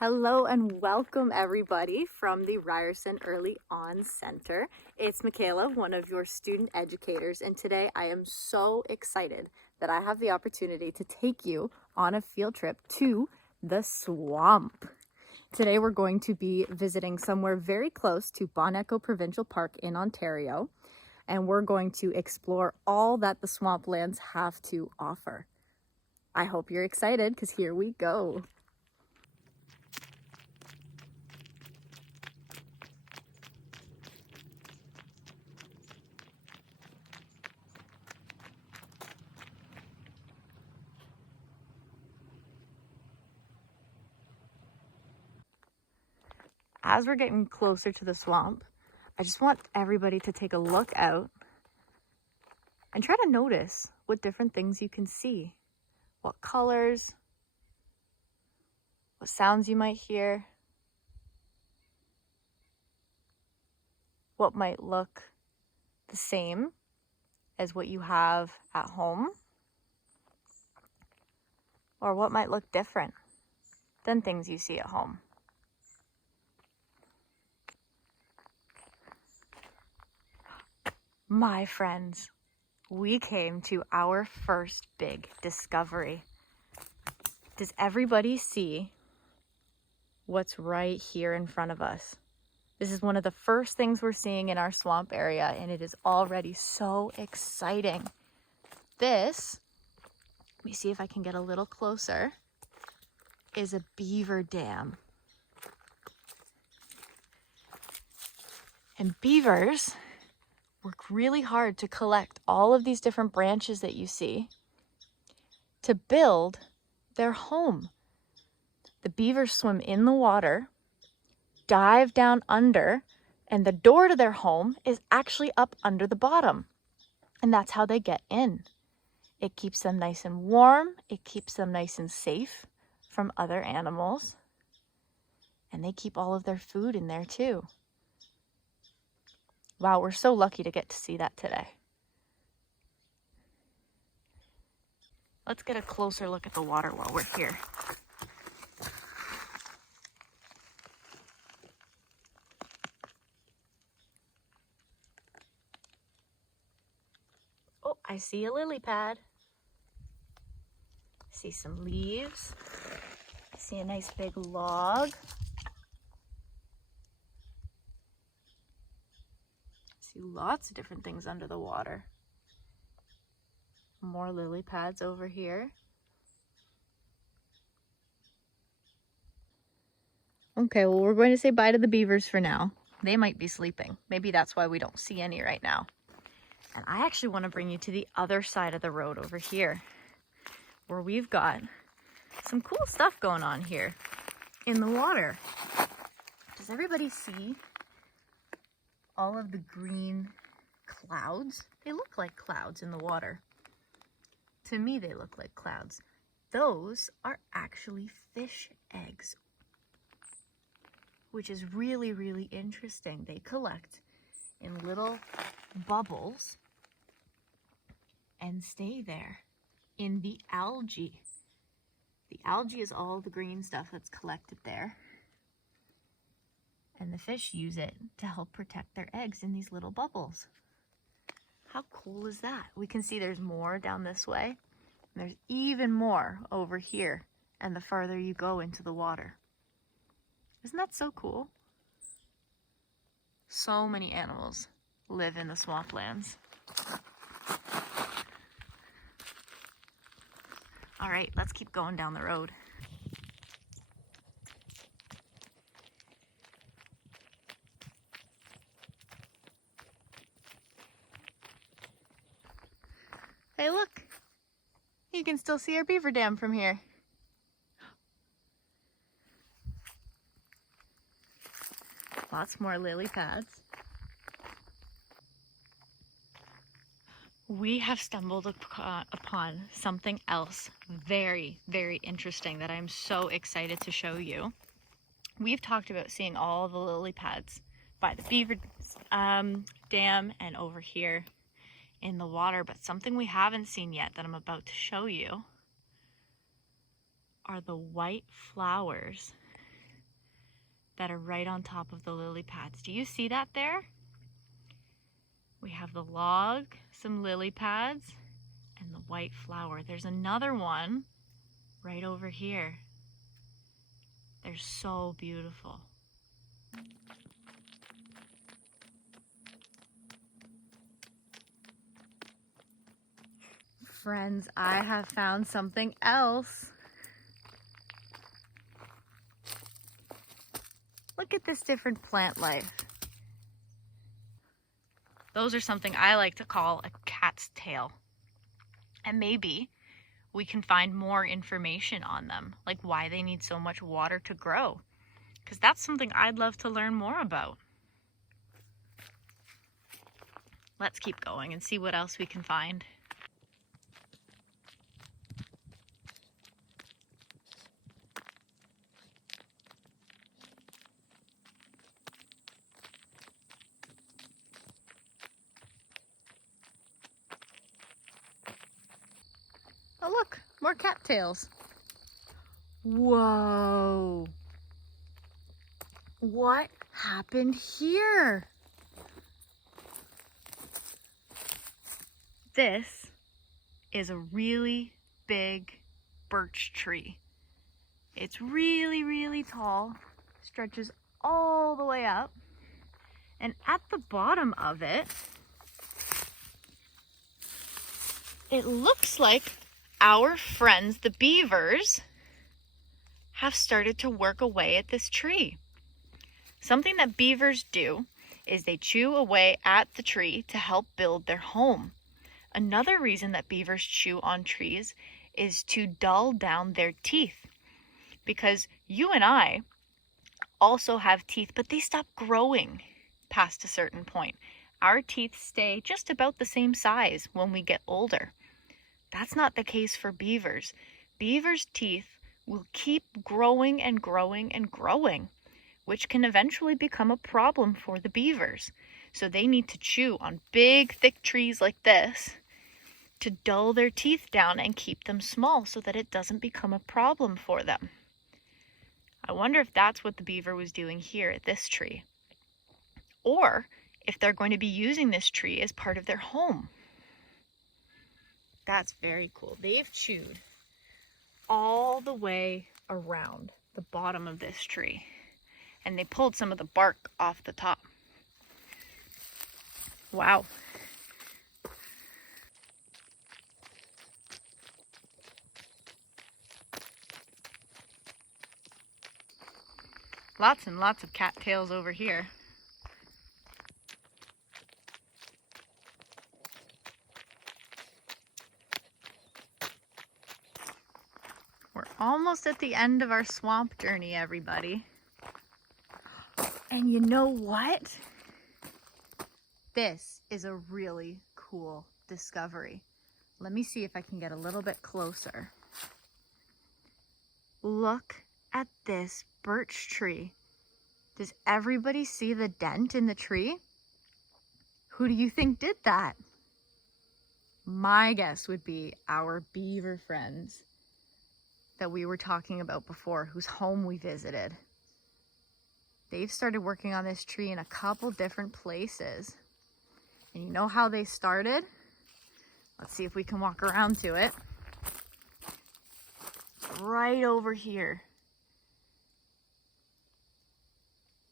Hello and welcome everybody from the Ryerson Early On Center. It's Michaela, one of your student educators, and today I am so excited that I have the opportunity to take you on a field trip to the swamp. Today we're going to be visiting somewhere very close to Bon Echo Provincial Park in Ontario, and we're going to explore all that the swamplands have to offer. I hope you're excited because here we go. As we're getting closer to the swamp, I just want everybody to take a look out and try to notice what different things you can see, what colors, what sounds you might hear, what might look the same as what you have at home, or what might look different than things you see at home. My friends, we came to our first big discovery. Does everybody see what's right here in front of us? This is one of the first things we're seeing in our swamp area, and it is already so exciting. This, let me see if I can get a little closer, is a beaver dam. And beavers work really hard to collect all of these different branches that you see to build their home. The beavers swim in the water, dive down under, and the door to their home is actually up under the bottom. And that's how they get in. It keeps them nice and warm. It keeps them nice and safe from other animals. And they keep all of their food in there too. Wow, we're so lucky to get to see that today. Let's get a closer look at the water while we're here. Oh, I see a lily pad. I see some leaves. I see a nice big log. I see lots of different things under the water. More lily pads over here. Okay, well, we're going to say bye to the beavers for now. They might be sleeping. Maybe that's why we don't see any right now. And I actually want to bring you to the other side of the road over here, where we've got some cool stuff going on here in the water. Does everybody see all of the green clouds? They look like clouds in the water. To me, they look like clouds. Those are actually fish eggs, which is really, really interesting. They collect in little bubbles and stay there in the algae. The algae is all the green stuff that's collected there. And the fish use it to help protect their eggs in these little bubbles. How cool is that? We can see there's more down this way. And there's even more over here. And the farther you go into the water. Isn't that so cool? So many animals live in the swamplands. All right, let's keep going down the road. Hey, look. You can still see our beaver dam from here. Lots more lily pads. We have stumbled upon something else very, very interesting that I'm so excited to show you. We've talked about seeing all the lily pads by the beaver dam and over here in the water, but something we haven't seen yet that I'm about to show you are the white flowers that are right on top of the lily pads. Do you see that there? We have the log, some lily pads, and the white flower. There's another one right over here. They're so beautiful. Friends, I have found something else. Look at this different plant life. Those are something I like to call a cat's tail. And maybe we can find more information on them, like why they need so much water to grow. Because that's something I'd love to learn more about. Let's keep going and see what else we can find. Oh look, more cattails. Whoa. What happened here? This is a really big birch tree. It's really, really tall, stretches all the way up, and at the bottom of it, it looks like our friends, the beavers, have started to work away at this tree. Something that beavers do is they chew away at the tree to help build their home. Another reason that beavers chew on trees is to dull down their teeth. Because you and I also have teeth, but they stop growing past a certain point. Our teeth stay just about the same size when we get older. That's not the case for beavers. Beavers' teeth will keep growing and growing and growing, which can eventually become a problem for the beavers. So they need to chew on big, thick trees like this to dull their teeth down and keep them small so that it doesn't become a problem for them. I wonder if that's what the beaver was doing here at this tree. Or if they're going to be using this tree as part of their home. That's very cool. They've chewed all the way around the bottom of this tree. And they pulled some of the bark off the top. Wow. Lots and lots of cattails over here. We're almost at the end of our swamp journey, everybody. And you know what? This is a really cool discovery. Let me see if I can get a little bit closer. Look at this birch tree. Does everybody see the dent in the tree? Who do you think did that? My guess would be our beaver friends that we were talking about before, whose home we visited. They've started working on this tree in a couple different places. And you know how they started? Let's see if we can walk around to it. Right over here.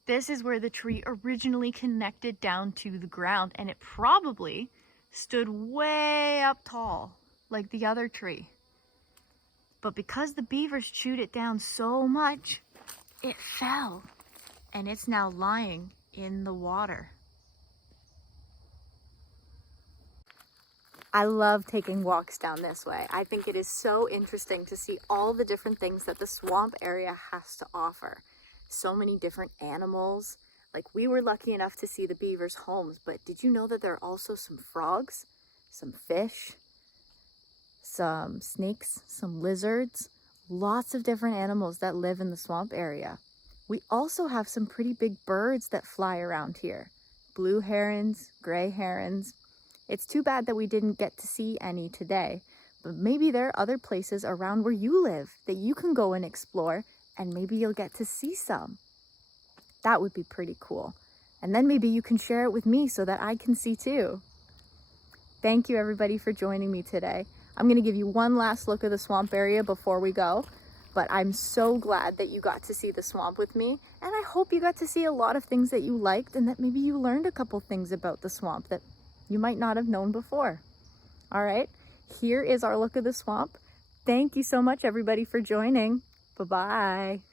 This is where the tree originally connected down to the ground, and it probably stood way up tall, like the other tree. But because the beavers chewed it down so much, it fell, and it's now lying in the water. I love taking walks down this way. I think it is so interesting to see all the different things that the swamp area has to offer. So many different animals. Like, we were lucky enough to see the beavers' homes, but did you know that there are also some frogs, some fish, some snakes, some lizards, lots of different animals that live in the swamp area. We also have some pretty big birds that fly around here. Blue herons, gray herons. It's too bad that we didn't get to see any today, but maybe there are other places around where you live that you can go and explore, and maybe you'll get to see some. That would be pretty cool. And then maybe you can share it with me so that I can see too. Thank you everybody for joining me today. I'm gonna give you one last look at the swamp area before we go, but I'm so glad that you got to see the swamp with me, and I hope you got to see a lot of things that you liked and that maybe you learned a couple things about the swamp that you might not have known before. All right, here is our look of the swamp. Thank you so much everybody for joining. Bye-bye.